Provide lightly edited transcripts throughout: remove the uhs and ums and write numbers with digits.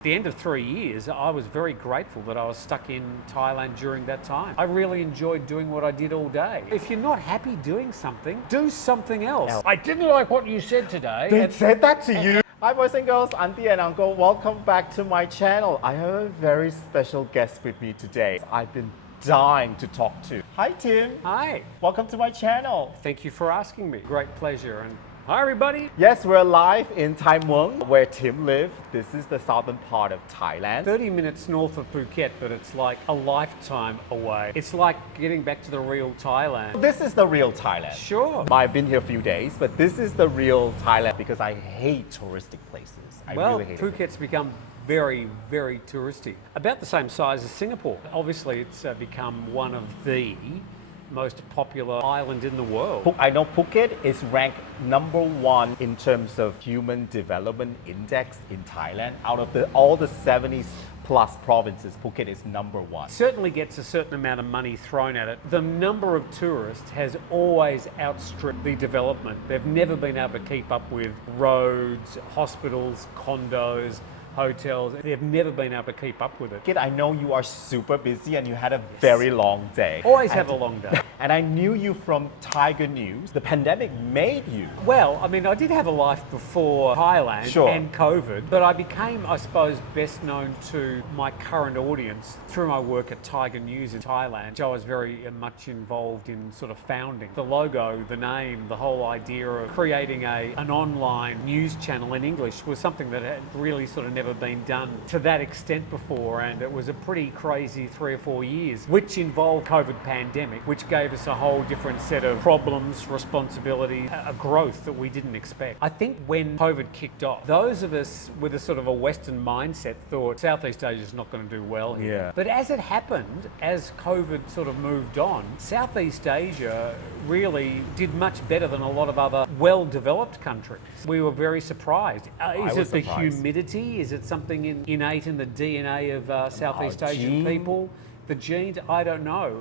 At the end of 3 years, I was very grateful that I was stuck in Thailand during that time. I really enjoyed doing what I did all day. If you're not happy doing something, do something else. I didn't like what you said today. They said that to you? Hi boys and girls, auntie and uncle, welcome back to my channel. I have a very special guest with me today. I've been dying to talk to. Hi Tim. Hi. Welcome to my channel. Thank you for asking me. Great pleasure. And hi everybody. Yes, we're live in Thai Mueang, where Tim lives. This is the southern part of Thailand. 30 minutes north of Phuket, but it's like a lifetime away. It's like getting back to the real Thailand. This is the real Thailand. Sure. I've been here a few days, but this is the real Thailand because I hate touristic places. I really hate it. Phuket's become very, very touristy. About the same size as Singapore. Obviously, it's become one of the most popular island in the world. I know Phuket is ranked #1 in terms of Human Development Index in Thailand. Out of all the 70 plus provinces, Phuket is #1. Certainly gets a certain amount of money thrown at it. The number of tourists has always outstripped the development. They've never been able to keep up with roads, hospitals, condos, hotels. They've never been able to keep up with it. I know you are super busy and you had a very long day. Always have a long day. And I knew you from Thaiger News. The pandemic made you. Well, I mean, I did have a life before Thailand and COVID, but I became, I suppose, best known to my current audience through my work at Thaiger News in Thailand, which I was very much involved in sort of founding. The logo, the name, the whole idea of creating an online news channel in English was something that had really sort of never been done to that extent before, and it was a pretty crazy 3 or 4 years, which involved COVID pandemic, which gave us a whole different set of problems, responsibilities, a growth that we didn't expect. I think when COVID kicked off, those of us with a sort of a Western mindset thought Southeast Asia is not going to do well here. Yeah. But as it happened, as COVID sort of moved on, Southeast Asia really did much better than a lot of other well-developed countries. We were very surprised. Is it the humidity? Is it something innate in the DNA of Southeast Asian people? The genes, I don't know.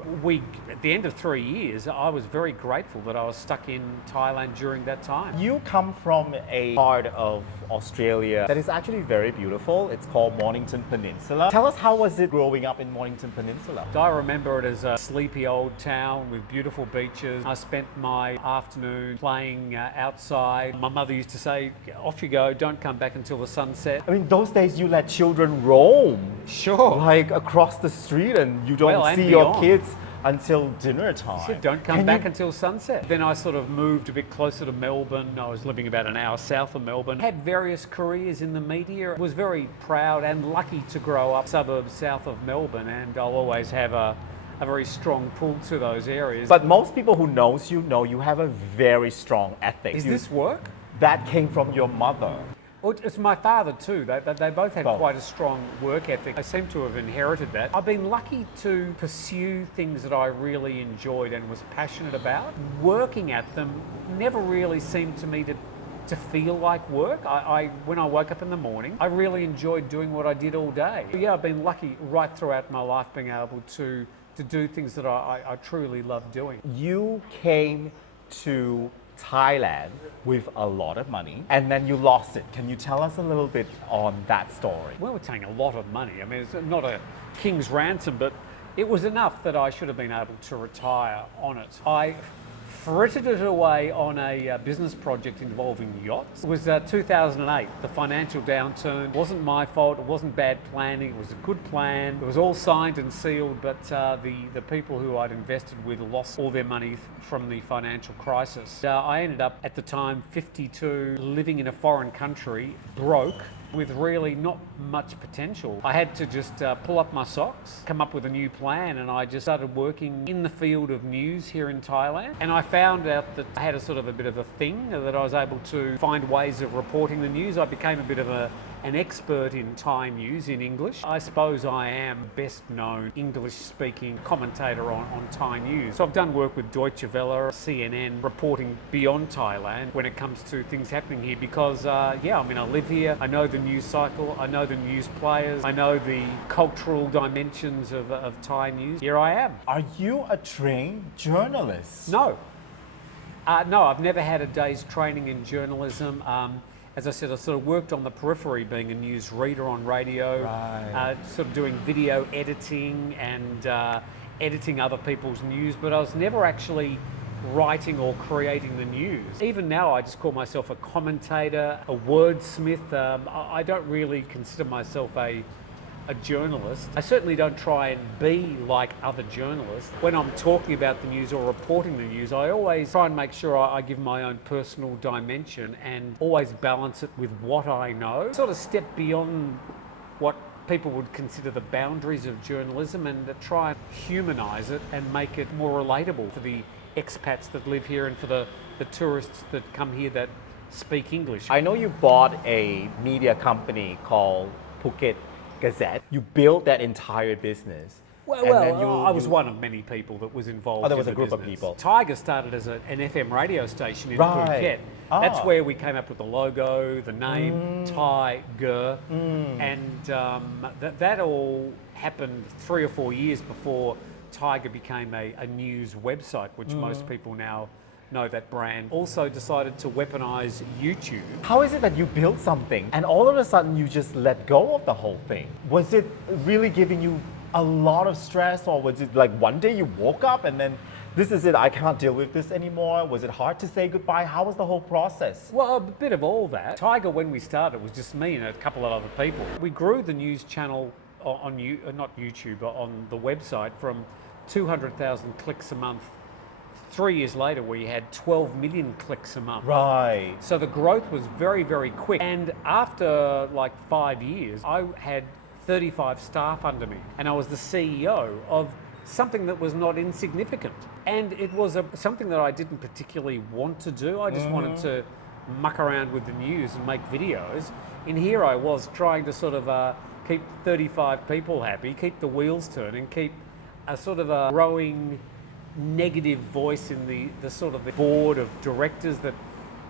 At the end of 3 years, I was very grateful that I was stuck in Thailand during that time. You come from a part of Australia that is actually very beautiful. It's called Mornington Peninsular. Tell us, how was it growing up in Mornington Peninsula? I remember it as a sleepy old town with beautiful beaches. I spent my afternoon playing outside. My mother used to say, off you go, don't come back until the sun set. I mean, those days you let children roam. Sure. Like across the street, and you don't see your kids until dinner time. Said, don't come back until sunset. Then I sort of moved a bit closer to Melbourne. I was living about an hour south of Melbourne. Had various careers in the media. Was very proud and lucky to grow up suburbs south of Melbourne, and I'll always have a very strong pull to those areas. But most people who knows you know you have a very strong ethic. Is this work? That came from your mother. Well, it's my father too. They both had quite a strong work ethic. I seem to have inherited that. I've been lucky to pursue things that I really enjoyed and was passionate about. Working at them never really seemed to me to feel like work. When I woke up in the morning, I really enjoyed doing what I did all day. Yeah, I've been lucky right throughout my life being able to do things that I truly love doing. You came to Thailand with a lot of money and then you lost it. Can you tell us a little bit on that story? Well, we're saying a lot of money. I mean, it's not a king's ransom, but it was enough that I should have been able to retire on it. I frittered it away on a business project involving yachts. It was 2008. The financial downturn wasn't my fault. It wasn't bad planning. It was a good plan. It was all signed and sealed, but the people who I'd invested with lost all their money from the financial crisis. I ended up at the time 52, living in a foreign country, broke, with really not much potential. I had to just pull up my socks, come up with a new plan, and I just started working in the field of news here in Thailand. And I found out that I had a sort of a bit of a thing that I was able to find ways of reporting the news. I became a bit of an expert in Thai news in English. I suppose I am best known English-speaking commentator on Thai news. So I've done work with Deutsche Welle, CNN, reporting beyond Thailand when it comes to things happening here because, I mean, I live here, I know the news cycle, I know the news players, I know the cultural dimensions of Thai news. Here I am. Are you a trained journalist? No. No, I've never had a day's training in journalism. as I said, I sort of worked on the periphery, being a news reader on radio, Right. sort of doing video editing and editing other people's news, but I was never actually writing or creating the news. Even now, I just call myself a commentator, a wordsmith. I don't really consider myself a journalist. I certainly don't try and be like other journalists. When I'm talking about the news or reporting the news, I always try and make sure I give my own personal dimension and always balance it with what I know. Sort of step beyond what people would consider the boundaries of journalism and to try and humanise it and make it more relatable for the expats that live here and for the tourists that come here that speak English. I know you bought a media company called Phuket Gazette. You built that entire business. I was one of many people that was involved. There was in a the group of business. people. Tiger started as an FM radio station in Right. Phuket. Ah. That's where we came up with the logo, the name, Thaiger, and that all happened 3 or 4 years before Thaiger became a news website, which most people now know that brand. Also decided to weaponize YouTube. How is it that you built something and all of a sudden you just let go of the whole thing? Was it really giving you a lot of stress, or was it like one day you woke up and then this is it, I can't deal with this anymore? Was it hard to say goodbye? How was the whole process? Well, a bit of all that. Tiger, when we started, was just me and a couple of other people. We grew the news channel on not YouTube, but on the website from 200,000 clicks a month. 3 years later, we had 12 million clicks a month. Right. So the growth was very, very quick. And after like 5 years, I had 35 staff under me, and I was the CEO of something that was not insignificant. And it was something that I didn't particularly want to do. I just wanted to muck around with the news and make videos. And here I was trying to sort of keep 35 people happy, keep the wheels turning, keep a sort of a growing negative voice in the sort of the board of directors that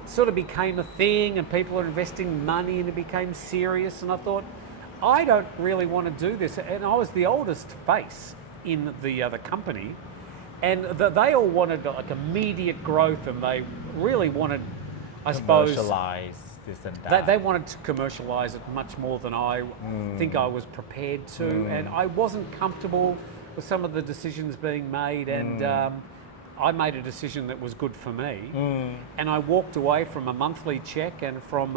sort of became a thing, and people are investing money and it became serious. And I thought, I don't really want to do this. And I was the oldest face in the company, and they all wanted like immediate growth, and they really wanted, I suppose, Commercialize this and that. they wanted to commercialize it much more than I think I was prepared to, and I wasn't comfortable with some of the decisions being made, and I made a decision that was good for me, and I walked away from a monthly check and from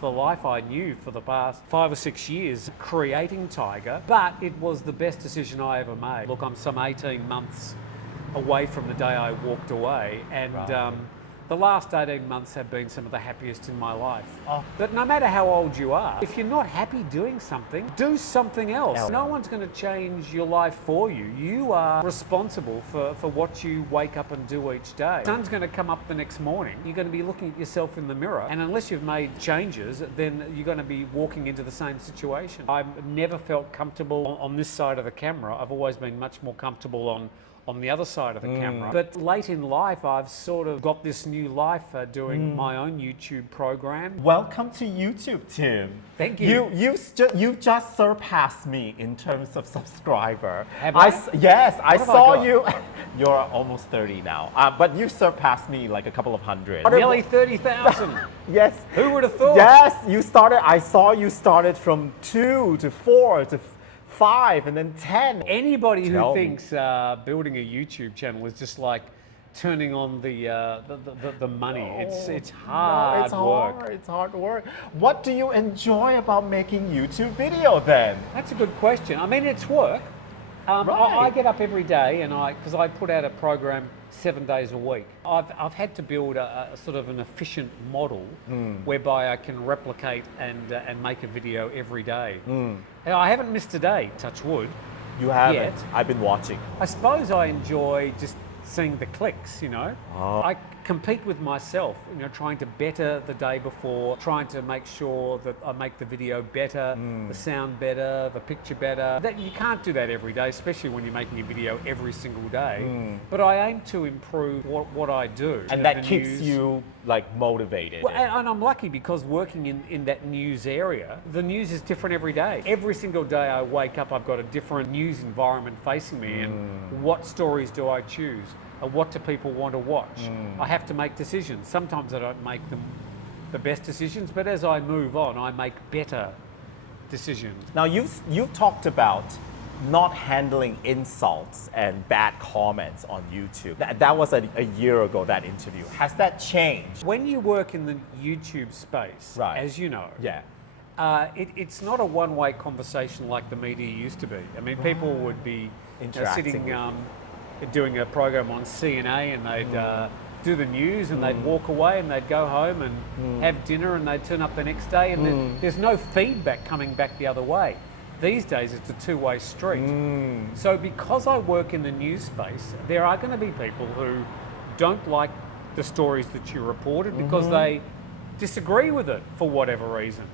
the life I knew for the past 5 or 6 years creating Tiger, but it was the best decision I ever made. Look, I'm some 18 months away from the day I walked away, and the last 18 months have been some of the happiest in my life. But no matter how old you are, if you're not happy doing something, do something else. No one's going to change your life for you. You are responsible for what you wake up and do each day. The sun's going to come up the next morning. You're going to be looking at yourself in the mirror, and unless you've made changes, then you're going to be walking into the same situation. I've never felt comfortable on this side of the camera. I've always been much more comfortable on the other side of the camera. But late in life, I've sort of got this new life doing my own YouTube program. Welcome to YouTube, Tim. Thank you. You've just surpassed me in terms of subscriber. Have I? Yes, I have saw I got? you. You're almost 30 now, but you've surpassed me like a couple of hundred. Nearly 30,000. Yes. Who would have thought? Yes, you started. I saw you started from 2 to 4 to 5 and then 10. Anybody who Tell me. thinks building a YouTube channel is just like turning on the money, it's hard work. It's hard work. What do you enjoy about making YouTube video then? That's a good question. I mean, it's work. I get up every day, and because I put out a program 7 days a week. I've had to build a sort of an efficient model whereby I can replicate and make a video every day. And I haven't missed a day, touch wood. You haven't. Yet. I've been watching. I suppose I enjoy just seeing the clicks, you know. I compete with myself, you know, trying to better the day before, trying to make sure that I make the video better, the sound better, the picture better. That you can't do that every day, especially when you're making a video every single day. But I aim to improve what I do. And that keeps you like motivated. Well, and I'm lucky because working in that news area, the news is different every day. Every single day I wake up, I've got a different news environment facing me, and what stories do I choose? What do people want to watch? I have to make decisions. Sometimes I don't make them the best decisions, but as I move on, I make better decisions. Now you've talked about not handling insults and bad comments on YouTube. That was a year ago, that interview. Has that changed? When you work in the YouTube space, Right. as you know, Yeah. it's not a one-way conversation like the media used to be. I mean, people would be Interacting sitting, with doing a program on CNA, and they'd do the news, and they'd walk away, and they'd go home and have dinner, and they'd turn up the next day, and there's no feedback coming back the other way. These days, it's a two-way street. So because I work in the news space, there are going to be people who don't like the stories that you reported because they disagree with it for whatever reason.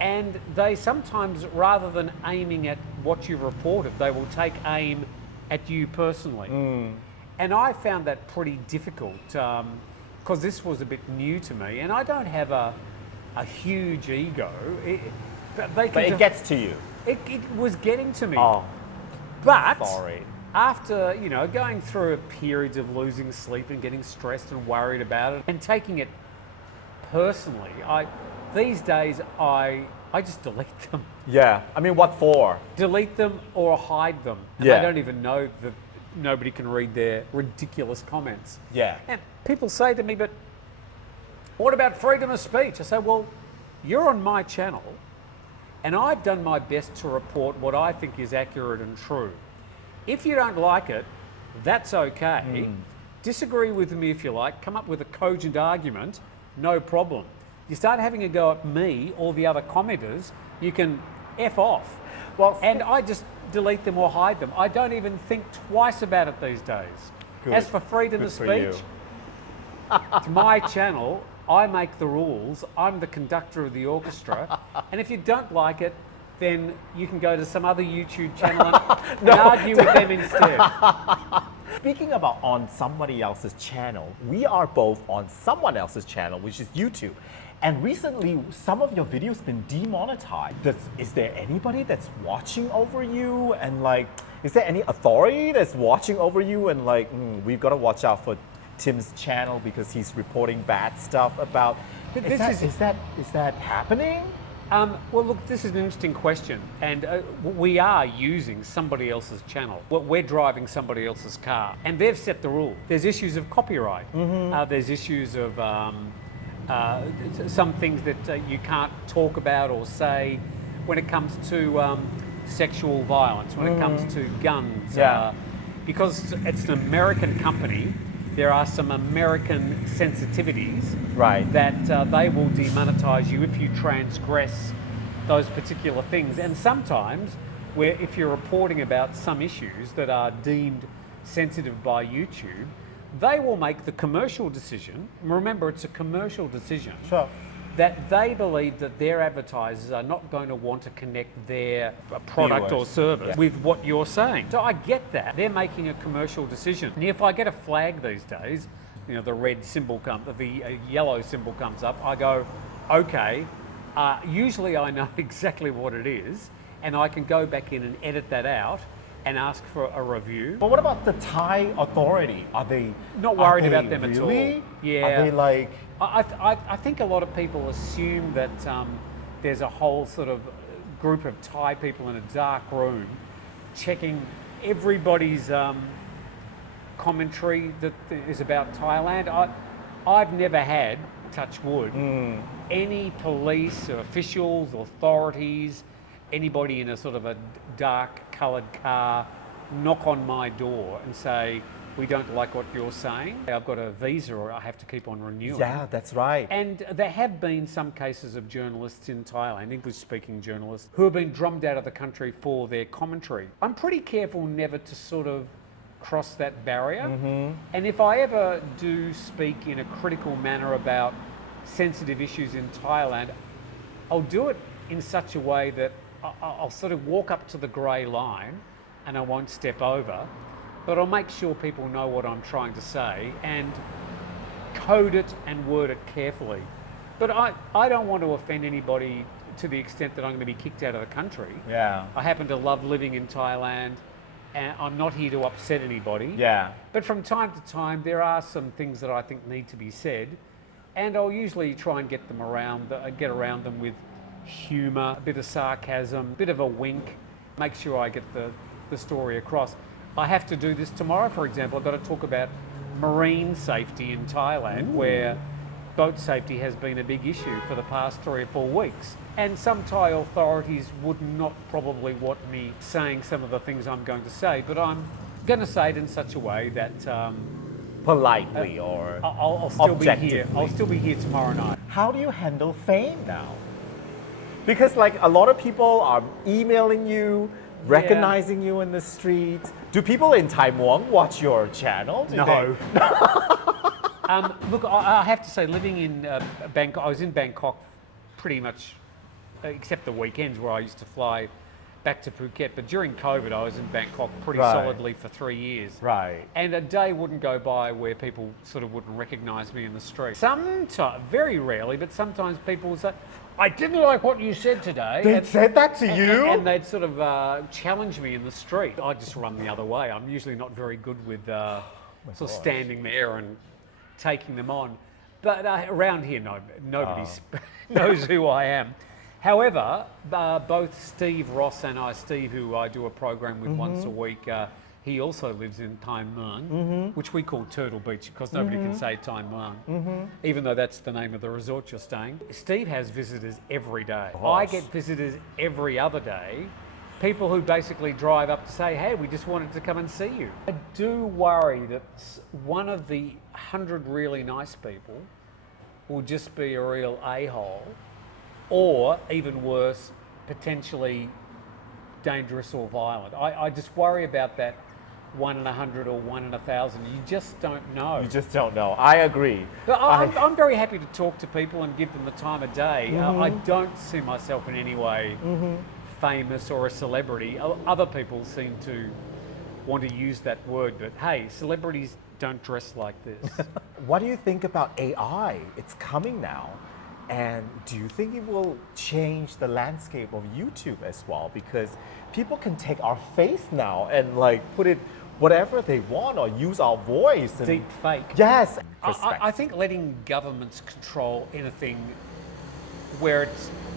And they sometimes, rather than aiming at what you've reported, they will take aim at you personally. And I found that pretty difficult because this was a bit new to me, and I don't have a huge ego. But it gets to you. It was getting to me. Oh, But sorry. after, going through periods of losing sleep and getting stressed and worried about it and taking it personally, these days I just delete them. Yeah. I mean, what for? Delete them or hide them. And Yeah. I don't even know that nobody can read their ridiculous comments. Yeah. And people say to me, but what about freedom of speech? I say, well, you're on my channel, and I've done my best to report what I think is accurate and true. If you don't like it, that's okay. Disagree with me if you like, come up with a cogent argument, no problem. You start having a go at me or the other commenters, you can F off. Well, And I just delete them or hide them. I don't even think twice about it these days. Good. As for freedom Good of for speech, you. it's my channel. I make the rules. I'm the conductor of the orchestra. And if you don't like it, then you can go to some other YouTube channel and argue with them instead. Speaking about on somebody else's channel, we are both on someone else's channel, which is YouTube. And recently, some of your videos been demonetized. Is there anybody that's watching over you? And is there any authority that's watching over you? And we've got to watch out for Tim's channel because he's reporting bad stuff about. Is that happening? Well, look, this is an interesting question, and we are using somebody else's channel. We're driving somebody else's car, and they've set the rule. There's issues of copyright. There's issues of some things that you can't talk about or say when it comes to sexual violence, when it comes to guns. Yeah. Because it's an American company, there are some American sensitivities Right. that they will demonetize you if you transgress those particular things. And sometimes, if you're reporting about some issues that are deemed sensitive by YouTube, they will make the commercial decision, and remember it's a commercial decision, Sure. that they believe that their advertisers are not going to want to connect their product or Viewers. service Yeah. with what you're saying. So I get that. They're making a commercial decision. And if I get a flag these days, the red symbol the yellow symbol comes up, I go, okay, usually I know exactly what it is, and I can go back in and edit that out and ask for a review. But what about the Thai authority? Are they Not worried are they about them at all. really? Yeah. Are they like? I think a lot of people assume that there's a whole sort of group of Thai people in a dark room checking everybody's commentary that is about Thailand. I've never had, touch wood, any police or officials, authorities, anybody in a sort of a dark coloured car knock on my door and say, we don't like what you're saying. I've got a visa or I have to keep on renewing. Yeah, that's right. And there have been some cases of journalists in Thailand, English-speaking journalists, who have been drummed out of the country for their commentary. I'm pretty careful never to sort of cross that barrier. And if I ever do speak in a critical manner about sensitive issues in Thailand, I'll do it in such a way that I'll sort of walk up to the grey line and I won't step over, but I'll make sure people know what I'm trying to say and code it and word it carefully. But I don't want to offend anybody to the extent that I'm going to be kicked out of the country. Yeah. I happen to love living in Thailand, and I'm not here to upset anybody. Yeah. But from time to time, there are some things that I think need to be said. and I'll usually try and get around them with humour, a bit of sarcasm, a bit of a wink, make sure I get the story across. I have to do this tomorrow, for example. I've got to talk about marine safety in Thailand, where boat safety has been a big issue for the past 3 or 4 weeks. And some Thai authorities would not probably want me saying some of the things I'm going to say, but I'm going to say it in such a way that Politely or I'll still be here. objectively. I'll still be here tomorrow night. How do you handle fame now? Because like a lot of people are emailing you, recognizing you in the street. Do people in Thai Mueang watch your channel? Do No. they- Look, I have to say, living in Bangkok, I was in Bangkok pretty much, except the weekends where I used to fly back to Phuket. But during COVID, I was in Bangkok pretty Right. solidly for 3 years. Right. And a day wouldn't go by where people sort of wouldn't recognise me in the street. Sometimes, very rarely, but sometimes people would say, I didn't like what you said today. They said that to you? And they'd sort of challenge me in the street. I just run the other way. I'm usually not very good with sort of standing there and taking them on. But around here, nobody knows who I am. However, both Steve Ross and Steve, who I do a program with once a week, he also lives in Thai Mueang, which we call Turtle Beach because nobody can say Thai Mueang, even though that's the name of the resort you're staying. Steve has visitors every day. I get visitors every other day. People who basically drive up to say, hey, we just wanted to come and see you. I do worry that one of the 100 really nice people will just be a real a-hole, or even worse, potentially dangerous or violent. I just worry about that 1 in 100 or 1 in 1,000. You just don't know. You just don't know. I agree. But I'm very happy to talk to people and give them the time of day. I don't see myself in any way famous or a celebrity. Other people seem to want to use that word, but hey, celebrities don't dress like this. What do you think about AI? It's coming now. And do you think it will change the landscape of YouTube as well? Because people can take our face now and like put it whatever they want or use our voice. And Deep fake. Yes. I think letting governments control anything where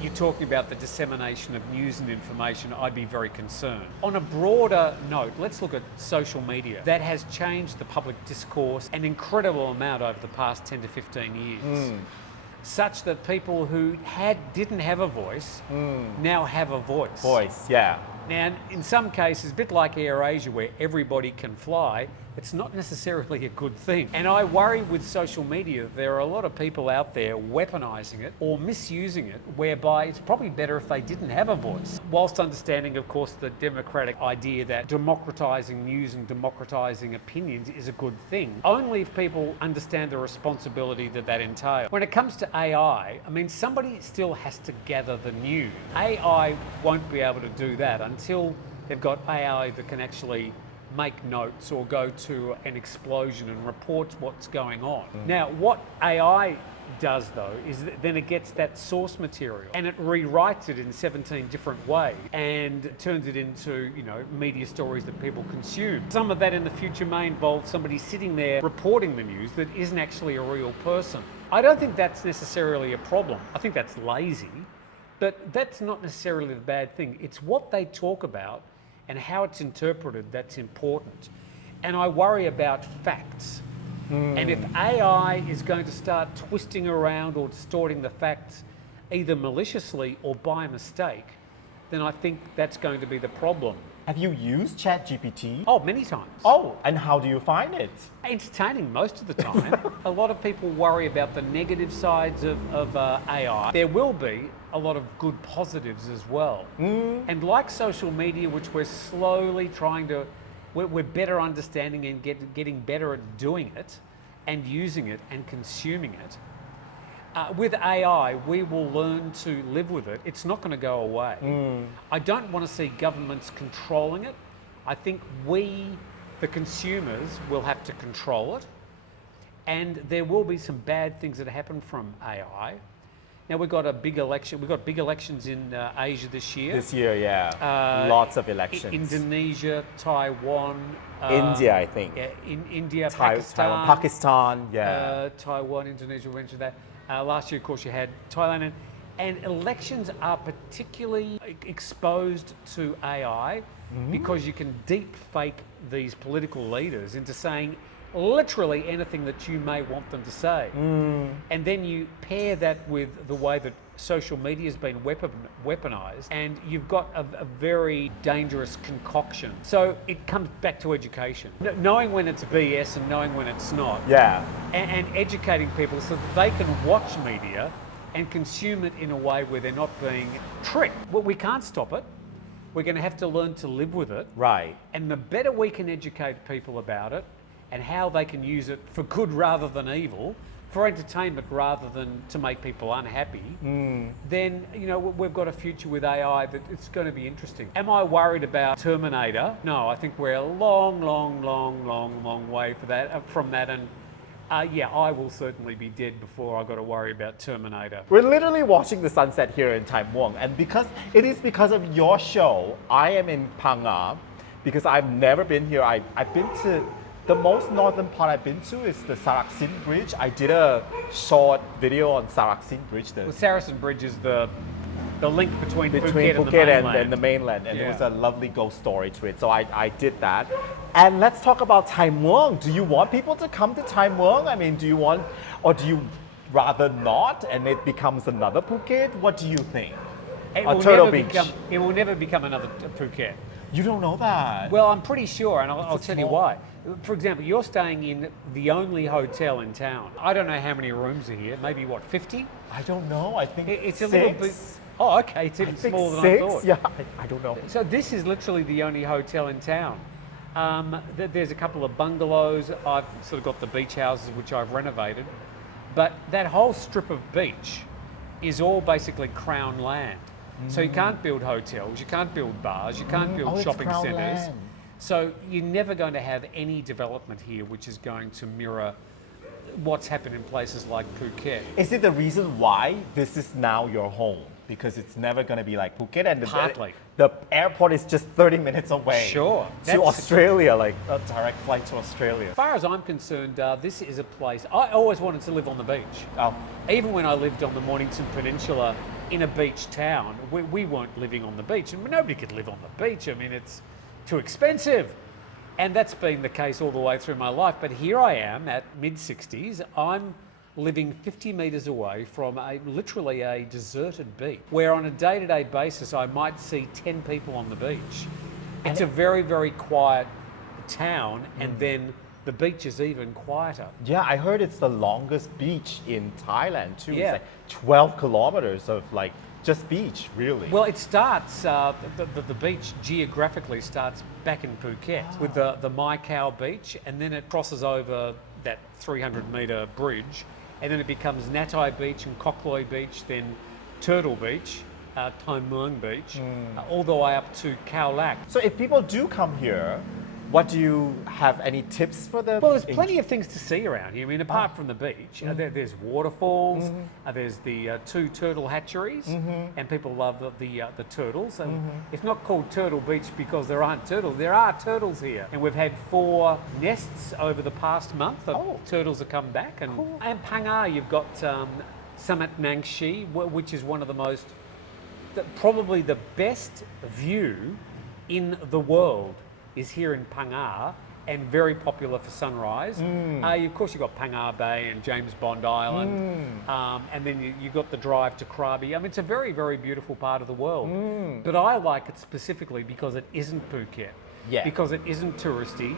you're talking about the dissemination of news and information, I'd be very concerned. On a broader note, let's look at social media. That has changed the public discourse an incredible amount over the past 10 to 15 years. Such that people who didn't have a voice now have a voice. Voice, yeah. Now, in some cases, a bit like AirAsia, where everybody can fly, it's not necessarily a good thing. And I worry with social media, there are a lot of people out there weaponizing it or misusing it, whereby it's probably better if they didn't have a voice. Whilst understanding, of course, the democratic idea that democratizing news and democratizing opinions is a good thing, only if people understand the responsibility that entails. When it comes to AI, I mean, somebody still has to gather the news. AI won't be able to do that until they've got AI that can actually make notes or go to an explosion and report what's going on. Now, what AI does though is that then it gets that source material and it rewrites it in 17 different ways and turns it into, media stories that people consume. Some of that in the future may involve somebody sitting there reporting the news that isn't actually a real person. I don't think that's necessarily a problem. I think that's lazy, but that's not necessarily the bad thing. It's what they talk about and how it's interpreted that's important. And I worry about facts. And if AI is going to start twisting around or distorting the facts either maliciously or by mistake, then I think that's going to be the problem. Have you used ChatGPT? Oh, many times. Oh, and how do you find it? Entertaining most of the time. A lot of people worry about the negative sides of AI. There will be a lot of good positives as well. And like social media, which we're slowly we're better understanding and getting better at doing it and using it and consuming it. With AI, we will learn to live with it. It's not going to go away. I don't want to see governments controlling it. I think we, the consumers, will have to control it. And there will be some bad things that happen from AI. Now, we've got a big election. We've got big elections in Asia this year. This year, yeah. Lots of elections. Indonesia, Taiwan. India, I think. Yeah, in India, Taiwan, Pakistan. Pakistan, yeah. Taiwan, Indonesia, we mentioned that. Last year, of course, you had Thailand. And elections are particularly exposed to AI because you can deep fake these political leaders into saying literally anything that you may want them to say. And then you pair that with the way that social media has been weaponized, and you've got a very dangerous concoction. So it comes back to education. Knowing when it's BS and knowing when it's not. Yeah. And educating people so that they can watch media and consume it in a way where they're not being tricked. Well, we can't stop it. We're going to have to learn to live with it. Right. And the better we can educate people about it and how they can use it for good rather than evil, for entertainment rather than to make people unhappy, then we've got a future with AI that it's going to be interesting. Am I worried about Terminator? No, I think we're a long way from that. And I will certainly be dead before I got to worry about Terminator. We're literally watching the sunset here in Thai Mueang, and because of your show, I am in Phang Nga because I've never been here. I've been to the most northern part I've been to is the Saraksin Bridge. I did a short video on Saraksin Bridge. The Saracen Bridge is the link between Phuket and the mainland, and it was a lovely ghost story to it. So I did that. And let's talk about Thai Mueang. Do you want people to come to Thai Mueang? I mean, do you rather not, and it becomes another Phuket? What do you think? It will never become another Phuket. You don't know that? Well, I'm pretty sure, and I'll tell you why. For example, you're staying in the only hotel in town. I don't know how many rooms are here. Maybe 50? I don't know. I think it's 6. A little bit. Oh, okay. It's even smaller than I thought. Yeah, I don't know. So this is literally the only hotel in town. There's a couple of bungalows. I've sort of got the beach houses which I've renovated, but that whole strip of beach is all basically Crown land. So you can't build hotels, you can't build bars, you can't build shopping centres. So you're never going to have any development here which is going to mirror what's happened in places like Phuket. Is it the reason why this is now your home? Because it's never going to be like Phuket, and the airport is just 30 minutes away. Sure. To Australia, like a direct flight to Australia. As far as I'm concerned, this is a place, I always wanted to live on the beach. Oh. Even when I lived on the Mornington Peninsula in a beach town, we weren't living on the beach, and nobody could live on the beach. I mean, it's too expensive. And that's been the case all the way through my life. But here I am at mid-60s. I'm living 50 metres away from literally a deserted beach, where on a day-to-day basis I might see 10 people on the beach. It's a very, very quiet town, and then the beach is even quieter. Yeah, I heard it's the longest beach in Thailand too. Yeah. It's like 12 kilometers of like just beach, really. Well, it starts, the beach geographically starts back in Phuket with the Mai Khao beach, and then it crosses over that 300-metre bridge, and then it becomes Natai Beach and Kokloi Beach, then Turtle Beach, Thai Mueang Beach, all the way up to Khao Lak. So if people do come here, what do you have any tips for them? Well, there's plenty of things to see around here. I mean, apart from the beach, there's waterfalls, there's the 2 turtle hatcheries, and people love the turtles. And it's not called Turtle Beach because there aren't turtles. There are turtles here. And we've had 4 nests over the past month of turtles have come back. And Phang Nga, you've got Summit Nang Shi, which is one of the most, probably the best view in the world is here in Phang Nga, and very popular for sunrise. Of course, you've got Phang Nga Bay and James Bond Island, and then you've got the drive to Krabi. I mean, it's a very, very beautiful part of the world. But I like it specifically because it isn't Phuket. Yeah. Because it isn't touristy,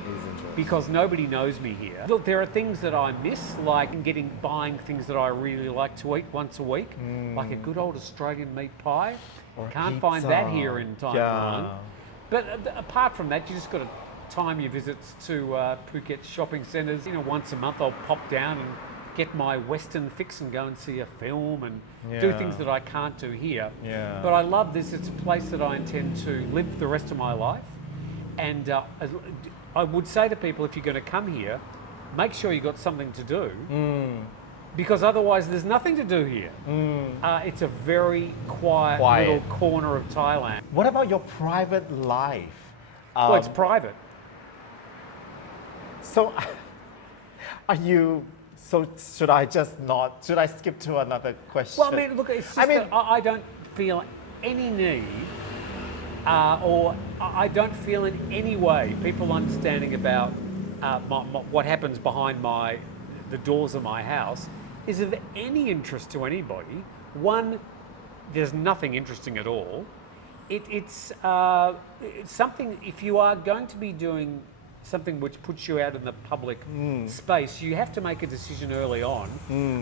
because nobody knows me here. Look, there are things that I miss, like buying things that I really like to eat once a week, like a good old Australian meat pie. Or Can't pizza. find that here in Thailand. Yeah. But apart from that, you just got to time your visits to Phuket shopping centres. Once a month I'll pop down and get my Western fix and go and see a film and do things that I can't do here. Yeah. But I love this. It's a place that I intend to live the rest of my life. And I would say to people, if you're going to come here, make sure you've got something to do. Because otherwise there's nothing to do here. It's a very quiet little corner of Thailand. What about your private life? Well, it's private. So, are you So should I just not? Should I skip to another question? Well, I mean, look, it's just that I don't feel any need, or I don't feel in any way people understanding about what happens behind the doors of my house is of any interest to anybody. One, there's nothing interesting at all. It's something, if you are going to be doing something which puts you out in the public space, you have to make a decision early on.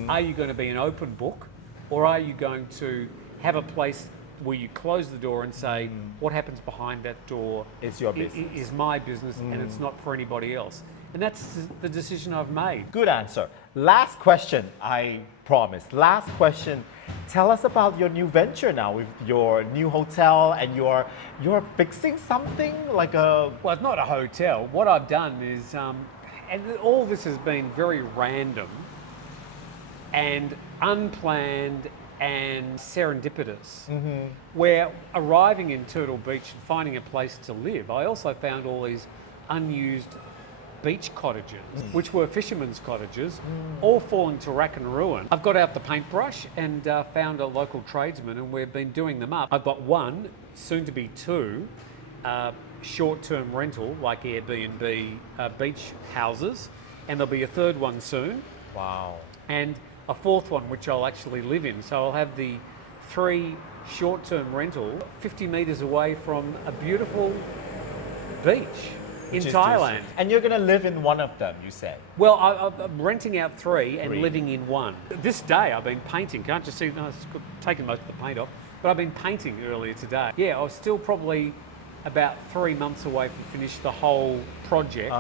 Are you going to be an open book, or are you going to have a place where you close the door and say, what happens behind that door It's your business. is my business and it's not for anybody else. And that's the decision I've made. Good answer. Last question, I promise. Last question. Tell us about your new venture now with your new hotel, and you're fixing something like a... Well, it's not a hotel. What I've done is, and all this has been very random and unplanned and serendipitous. Where arriving in Turtle Beach and finding a place to live, I also found all these unused beach cottages, which were fishermen's cottages, all falling to rack and ruin. I've got out the paintbrush and found a local tradesman, and we've been doing them up. I've got one, soon to be two, short-term rental, like Airbnb beach houses, and there'll be a third one soon. Wow. And a fourth one, which I'll actually live in. So I'll have the 3 short-term rental 50 metres away from a beautiful beach in Thailand. And you're going to live in one of them, you said? Well, I'm renting out 3 and living in 1. This day I've been painting. Can't you see? No, it's taken most of the paint off. But I've been painting earlier today. Yeah, I was still probably about 3 months away from finish the whole project.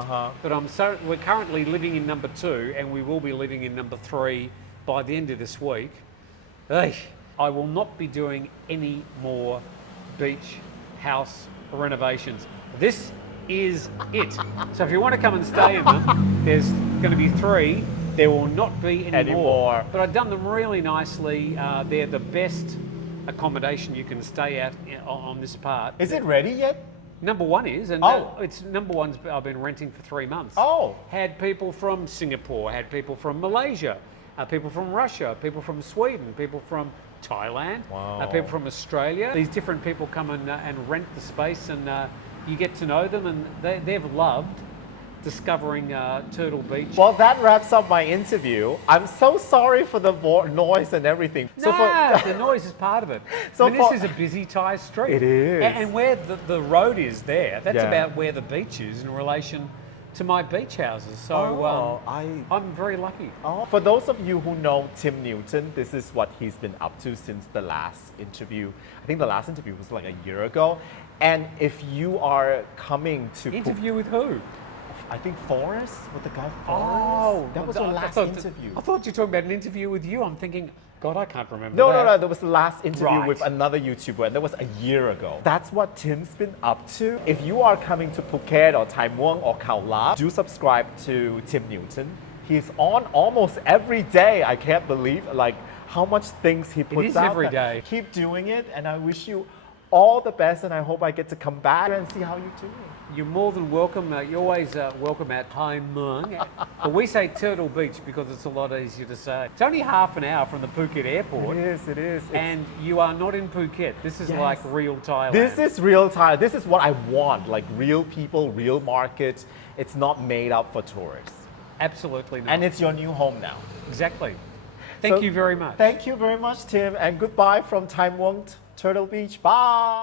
But we're currently living in number 2, and we will be living in number 3 by the end of this week. I will not be doing any more beach house renovations. This is it. So if you want to come and stay in them, there's going to be 3. There will not be any more. But I've done them really nicely. They're the best accommodation you can stay at on this part. Is it ready yet? Number 1 is, and it's number 1's I've been renting for 3 months. Had people from Singapore, had people from Malaysia, people from Russia, people from Sweden, people from Thailand, people from Australia. These different people come and rent the space, and you get to know them, and they've loved discovering Turtle Beach. Well, that wraps up my interview. I'm so sorry for the noise and everything. The noise is part of it. This is a busy Thai street. It is. And where the road is there, that's about where the beach is in relation to my beach houses. So I'm very lucky. For those of you who know Tim Newton, this is what he's been up to since the last interview. I think the last interview was like a year ago. And if you are coming to... Interview with who? I think Forrest, with the guy Forrest. That was your last interview. I thought you were talking about an interview with you. I'm thinking, God, I can't remember No, that. no, that was the last interview with another YouTuber, and that was a year ago. That's what Tim's been up to. If you are coming to Phuket or Thai Mueang or Khao Lak, do subscribe to Tim Newton. He's on almost every day. I can't believe how much things he puts out. Every day. Keep doing it, and I wish you all the best, and I hope I get to come back and see how you're doing. You're more than welcome. You're always welcome at Thai Mueang. But we say Turtle Beach because it's a lot easier to say. It's only half an hour from the Phuket airport. It is. And you are not in Phuket. This is like real Thailand. This is real Thailand. This is what I want, like real people, real markets. It's not made up for tourists. Absolutely not. And it's your new home now. Exactly. Thank you very much. Thank you very much, Tim. And goodbye from Thai Mueang, Turtle Beach. Bye.